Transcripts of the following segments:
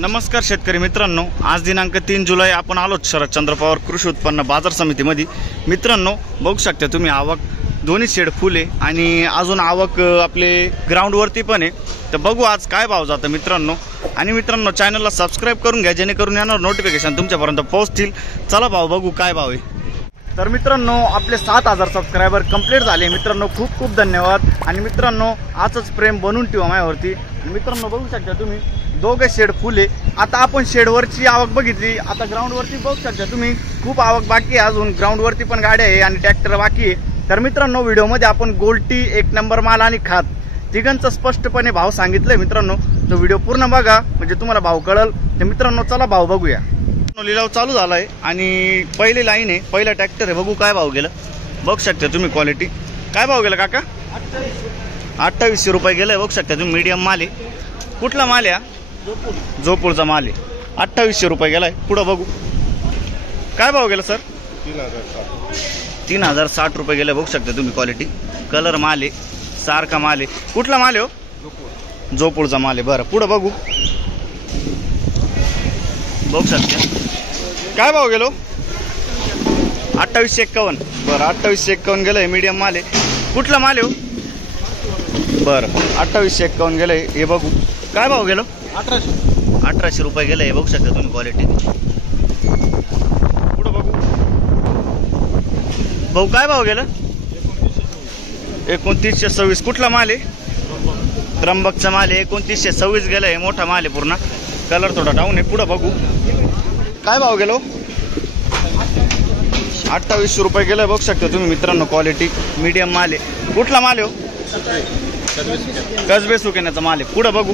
नमस्कार शेतकरी मित्रांनो, आज दिनांक 3 जुलै आपण आलोत शरदचंद्र पवार कृषी उत्पन्न बाजार समितीमध्ये। मित्रांनो बघू शकता तुम्ही आवक दोन्ही शेड फुल आहे आणि अजून आवक आपले ग्राउंडवरती पण आहे। तर बघू आज काय भाव जातं मित्रांनो। आणि मित्रांनो चॅनलला सबस्क्राइब करून घ्या जेणेकरून येणार नोटिफिकेशन तुमच्यापर्यंत पोहोचतील। चला भाव बघू काय भाव आहे। तर मित्रांनो आपले 7000 सबस्क्रायबर कंप्लीट झाले मित्रांनो, खूप खूप धन्यवाद। आणि मित्रांनो आजच प्रेम बनवून ठेवा माझ्यावरती। मित्रांनो बघू शकता तुम्ही दोघे शेड फुल आहे। आता आपण शेडवरची आवक बघितली, आता ग्राउंडवरती बघू शकता तुम्ही खूप आवक बाकी आहे, अजून ग्राउंडवरती पण गाड्या आहे आणि ट्रॅक्टर बाकी आहे। तर मित्रांनो व्हिडिओमध्ये आपण गोल्टी, एक नंबर माल आणि खात तिघांचा स्पष्टपणे भाव सांगितले मित्रांनो। तो व्हिडिओ पूर्ण बघा म्हणजे तुम्हाला भाव कळेल। तर मित्रांनो चला भाव बघूया। लिलाव चालू झालाय आणि पहिली लाईन आहे, पहिला ट्रॅक्टर आहे। बघू काय भाव गेलं, बघू शकता तुम्ही क्वालिटी। काय भाव गेला काका? 2800 रुपये गेलं। बघू शकता तुम्ही मीडियम माल आहे। कुठला माल आहे? जोपूरचा माल आहे। 2800 रुपये गेलाय। पुढे बघू काय भाव गेला सर? 3060 रुपये गेले। बघू शकता तुम्ही क्वालिटी, कलर माल आहे, सारखा माल आहे। कुठला माल आहे हो? जोपूरचा माल आहे। बरं पुढे बघू, बघू शकता काय भाव गेलो? 2851। बरं 2851 गेलंय, मीडियम माल आहे। कुठला माल आहे हो? बरं 2851 गेलंय। हे बघू काय भाव गेलो? 1800 रुपये गेलं। हे बघू शकता तुम्ही क्वालिटी। पुढे बघू भाऊ काय भाव गेलं? 2926। कुठला माल आहे? त्र्यंबकचा माल आहे। 2926 गेलं। हे मोठा माल आहे, पूर्ण कलर थोडा डाऊन आहे। पुढे बघू काय भाव गेलो? 2800 रुपये गेलं। बघू शकता तुम्ही मित्रांनो क्वालिटी, मीडियम माल आहे। कुठला माल आहे हो? कसबे सुकेण्याचा माल आहे। पुढे बघू,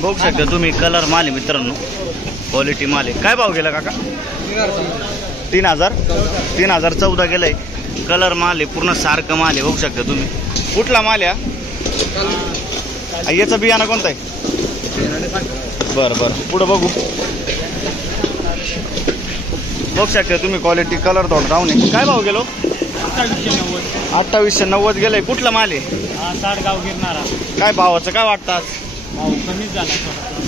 बघू शकता तुम्ही कलर माल आहे मित्रांनो, क्वालिटी माल आहे। काय भाव गेला काका? 3014 गेलंय। कलर माल आहे, पूर्ण सारखं माल आहे। बघू शकता तुम्ही कुठला माल आहे? याचं बियाणं कोणतं आहे? बरं बरं पुढे बघू, बघू शकता तुम्ही क्वालिटी, कलर थोडा डाऊन आहे। काय भाव गेलो? 2890 गेलंय। कुठला माल आहे? साडगाव गिरणारा। काय भावाचं काय वाटतं आज? भाव कमीच झाला।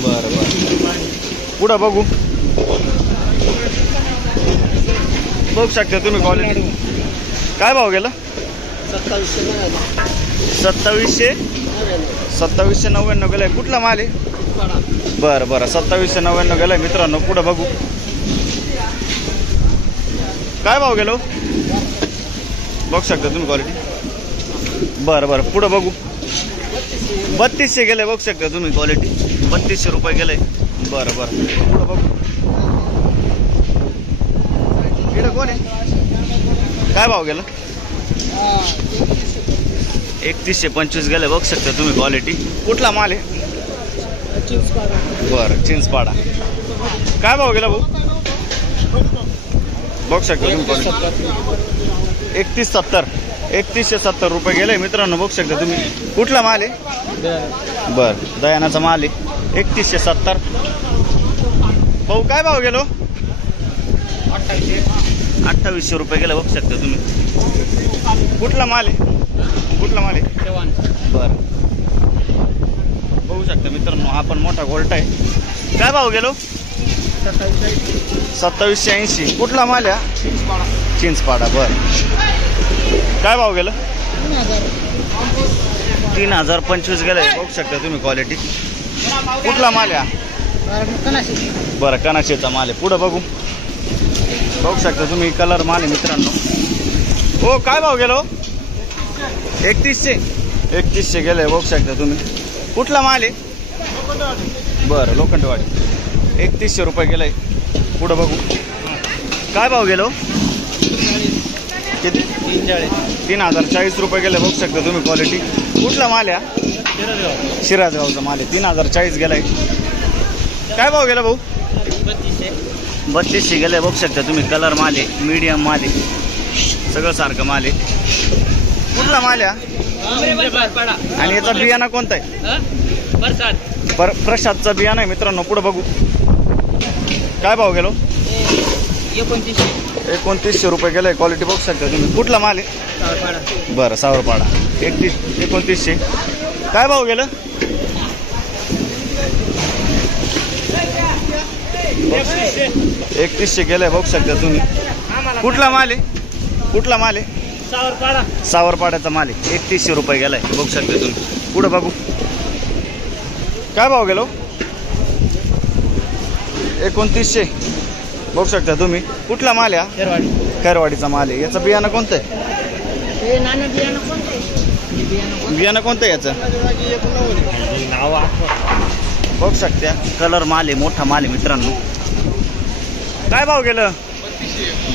बरं बरं पुढं बघू, बघू शकता तुम्ही क्वालिटी। काय भाव गेला? 2799 गेलाय। कुठला माल आहे? बरं बरं 2799 गेलाय मित्रांनो। पुढं बघू काय भाव गेलो? बघू शकता तुम्ही क्वालिटी। बरं बरं पुढं बघू 3200 गेले। बघू शकता तुम्ही क्वालिटी, 3200 रुपये गेले। बरं बरं पुढं बघू इकडं कोण आहे? काय भाव गेला? 3125 गेले। बघू शकता तुम्ही क्वालिटी। कुठला माल आहे? बरं चिंचपाडा। काय भाव गेला भाऊ? बघू शकता तुम्ही क्वालिटी 3170 रुपये गेले मित्रांनो। बघू शकता तुम्ही कुठला माल आहे? बरं दयानाचा माल आहे। 3170 भाऊ काय भाव गेलो? 2800 रुपये गेले। बघू शकता तुम्ही कुठला माल आहे? कुठला माल आहे? बरं बघू शकता मित्रांनो हा पण मोठा गोल्ट आहे। काय भाव गेलो? 2780। कुठला माल आहे? चिंचपाडा। बरं काय भाव गेलं? 3025 गेलं। बघू शकता तुम्ही क्वालिटी। कुठला माल आहे? बरं कनाशीचा माल आहे। पुढं बघू, बघू शकता तुम्ही कलर माल आहे मित्रांनो। हो काय भाव गेलो? 3100 गेले। बघू शकता तुम्ही कुठला माल आहे? बरं लोखंडवाडी। 3100 रुपये गेलाय। पुढं बघू काय भाव गेलो? 3040 रुपये गेले। बघू शकता तुम्ही क्वालिटी। कुठला माल आहे? शिराजगावचा माल आहे। 3040 गेलाय। काय भाव गेला भाऊ? 3200 गेले। बघू शकता तुम्ही कलर माल आहे, मीडियम माल आहे, सगळं सारखं माल आहे। कुठला माल आहे? आणि याचा बियाणा कोणता आहे? प्रसादचा बियाणा आहे मित्रांनो। पुढे बघू काय भाव गेलो? 2900 रुपये गेलाय। क्वालिटी बघू शकता तुम्ही। कुठला माल आहे? बरं सावरपाडा। 2900 काय भाव गेलं? 3100 गेलाय बघू शकता तुम्ही. कुठला माल आहे? कुठला माल आहे? सावरपाड्याचा माल आहे. 3100 रुपये गेलाय बघू शकता तुम्ही. पुढे बघू काय भाव गेलो? 2900 बघू शकता तुम्ही. कुठला माल आहे? खैरवाडीचा माल आहे. याचं बियाणं कोणतं आहे? बियाणं कोणतं आहे याचं? बघू शकता कलर माल आहे, मोठा माल आहे मित्रांनो. काय भाव गेलं?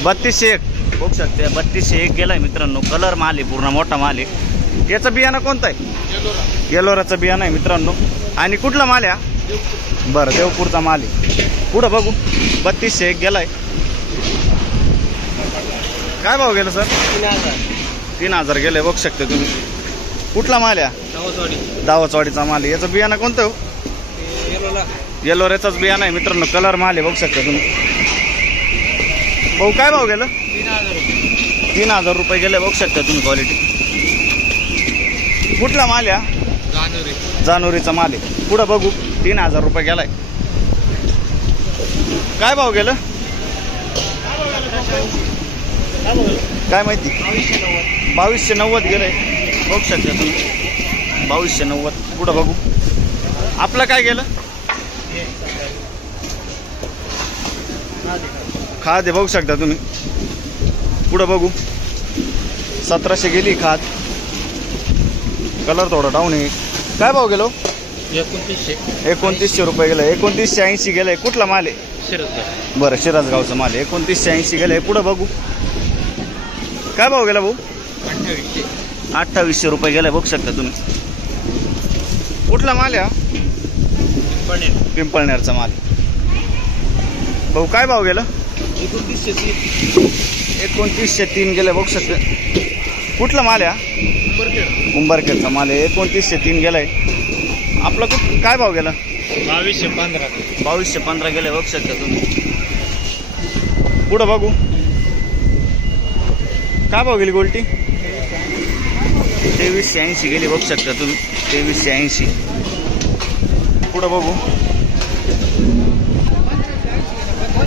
3201 बघू शकता. 3201 गेलाय मित्रांनो. कलर माल आहे, पूर्ण मोठा माल आहे. याचं बियाणं कोणतं आहे? येलोराचं बियाणं आहे मित्रांनो. आणि कुठला माल आहे? बरं, देवपूरचा माल आहे. पुढं बघू 3201 गेलाय. काय भाव गेलं सर? 3000 गेले बघू शकता तुम्ही. कुठला माल आहे? दावचवाडीचा माल आहे. याचं बियाणं कोणतं? येलोराचाच बियाणं आहे मित्रांनो. कलर माल आहे बघू शकता तुम्ही. भाऊ काय भाव गेलं? 3000 रुपये गेले बघू शकता तुम्ही. क्वालिटी कुठला माल आहे? जानोरीचा माल आहे. पुढं बघू 3000 रुपये गेलाय. काय भाव गेलं? काय माहिती? 2290 गेलंय बघू शकता तुम्ही. 2290. पुढं बघू आपलं काय गेलं? खाद आहे बघू शकता तुम्ही. पुढं बघू 1700 गेली खाद. कलर थोडा डाऊन आहे. काय भाव गेलो? 2900 रुपये गेलं. 2980 गेलंय. कुठला माल आहे? बरं, शिराजगावचा माल आहे. 2980 गेलंय. पुढं बघू काय भाव गेला भाऊ? 2800 रुपये गेलाय बघू शकता तुम्ही. कुठला माल आहे? पिंपळनेरचा माल. भाऊ काय भाव गेला? 2903 गेलाय बघू शकता. कुठला माल आहे? उंबरखेडचा माल आहे. 2903 गेलाय. आपला काय भाव गेला? 2215 गेलाय बघू शकता तुम्ही. पुढं बघू काय भाव गेली गोल्टी? 2380 गेली बघू शकता तुम्ही. 2380. पुढं बघू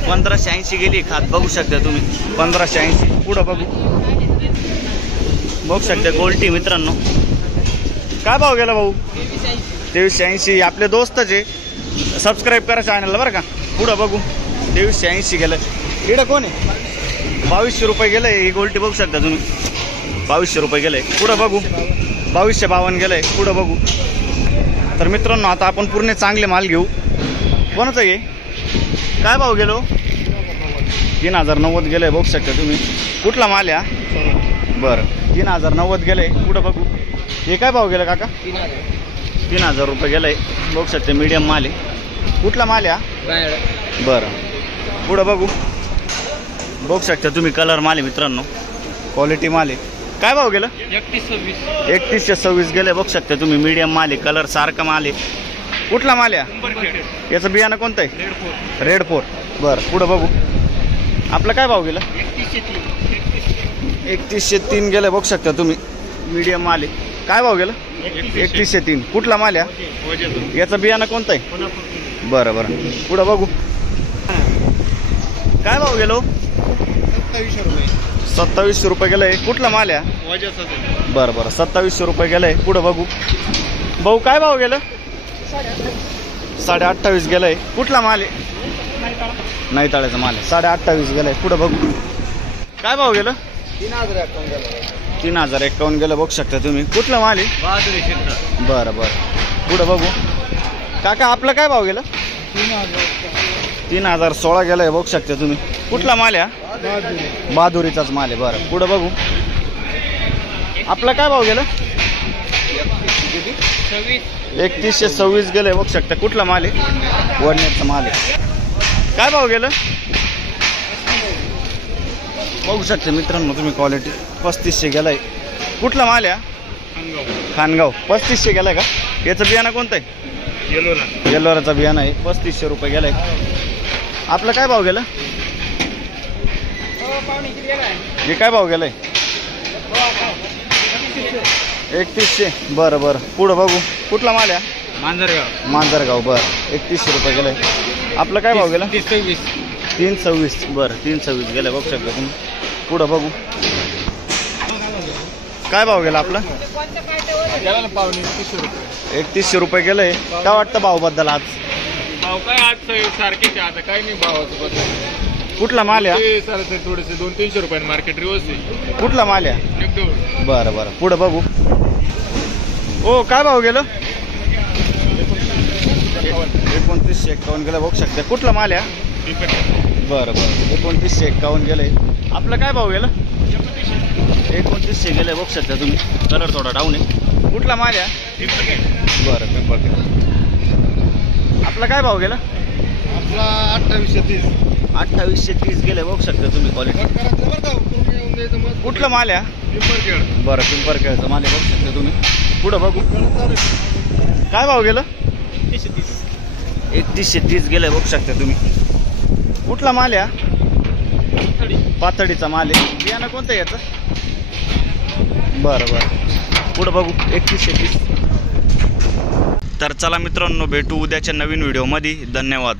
1580 गेली खात बघू शकता तुम्ही. 1580. पुढं बघू शकता गोल्टी मित्रांनो. काय भाव गेला भाऊ? 2380. आपले दोस्तचे सबस्क्राईब करा चॅनलला बरं का. पुढं बघू 2380 गेलं. इकडं कोण आहे? 2200 रुपये गेलंय. ही गोल्टी बघू शकता तुम्ही. 2200 रुपये गेलंय. पुढं बघू 2252 गेलंय. पुढं बघू. तर मित्रांनो आता आपण पूर्ण चांगले माल घेऊ. कोणाचं आहे? काय भाव गेलो? 3090 गेलंय बघू शकता तुम्ही. कुठला माल आहे? बरं, 3090 गेलंय. पुढं बघू हे काय भाव गेलं काका? 3000 रुपये गेलंय बघू शकता. मीडियम माल आहे. कुठला माल आहे? बरं, पुढं बघू शकता तुम्ही. कलर माल आहे मित्रांनो. क्वालिटी माल आहे. काय भाव गेलं? 3126 गेले बघू शकता तुम्ही. मीडियम माल आहे. कलर सारखा माल आहे. कुठला माल आहे? याचं बियाणं कोणतं आहे? रेड 4. बरं, पुढं बघू आपलं काय भाव गेलं? 3103 गेलं बघू शकता तुम्ही. मीडियम माल आहे. काय भाव गेलं? 3103. कुठला माल आहे? याचं बियाणं कोणतं आहे? बरं बरं, पुढं बघू काय भाव गेलो? 2700 रुपये गेलंय. कुठला माल आहे? बरं बरं, 2700 रुपये गेलंय. पुढं बघू भाऊ काय भाव गेलं? 28.5 गेलंय. कुठला माल आहे? नाही ताळ्याचा माल आहे. 28.5 गेलंय. पुढं बघू काय भाव गेलं? 3051 गेलं बघू शकता तुम्ही. कुठला माल आहे? बरं बरं, पुढं बघू काका आपलं काय भाव गेलं? 3016 गेलंय बघू शकता तुम्ही. कुठला माल आहे? बहादुरीचाच माल आहे. बरं, पुढं बघू आपलं काय भाव गेलं? 3126 गेलंय बघू शकता. कुठला माल आहे? वडनेरचा माल आहे. काय भाव गेलं बघू शकता मित्रांनो तुम्ही. क्वालिटी 3500 गेलाय. कुठला माल आहे? खानगाव. 3500 गेलाय का? याचं बियाणं कोणतं आहे? येलोराचा बियाणं आहे. 3500 रुपये गेलाय. आपलं काय भाव गेलं? हे काय भाव गेलाय? 3100. बरं बरं, पुढं बघू कुठला माल आहे? मांजरगाव. बरं, 3100 रुपये गेलाय. आपलं काय भाव गेला? 30-26. 326. बरं 326 गेलं बघू शकता तुम्ही. पुढं बघू काय भाव गेला आपला? गेला ना पावणे 31 रुपये. 3100 रुपये गेलंय. काय वाटतं भावबद्दल आज? भाव काय आज सारखेच आहे, आता काय नाही भावाचं बदल. कुठला माल आहे? ते चालते थोडेसे 200-300 रुपये मार्केट रिवर्स आहे. कुठला माल आहे? एकदम बरं बरं पुढं बघू. ओ काय भाव गेलं? 2951 गेलं बघू शकता. कुठला माल आहे? बरं बरं 2951 गेलंय. आपलं काय भाव गेलं? 2900 गेलंय बघू शकता तुम्ही. कलर थोडा डाऊन आहे. कुठला माल आहे? बरं पिंपळखेड. आपला काय भाव गेला? आपला 2830. 2830 गेले बघू शकता तुम्ही क्वालिटी. कुठला माल आहे? बरं पिंपळखेडचा माल आहे बघू शकता तुम्ही. पुढं बघू काय भाव गेलं? 3130 गेलं बघू शकता तुम्ही. कुठला माल आहे? पातळीचा माल आहे. बियाणं कोणतं आहे याचं? बरं बरं पुढं बघू 3130. तर चला मित्रांनो भेटू उद्याच्या नवीन व्हिडिओमध्ये. धन्यवाद.